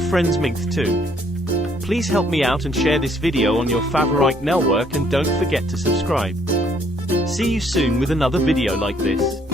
your friends Minth too. Please help me out and share this video on your favorite network, and don't forget to subscribe. See you soon with another video like this.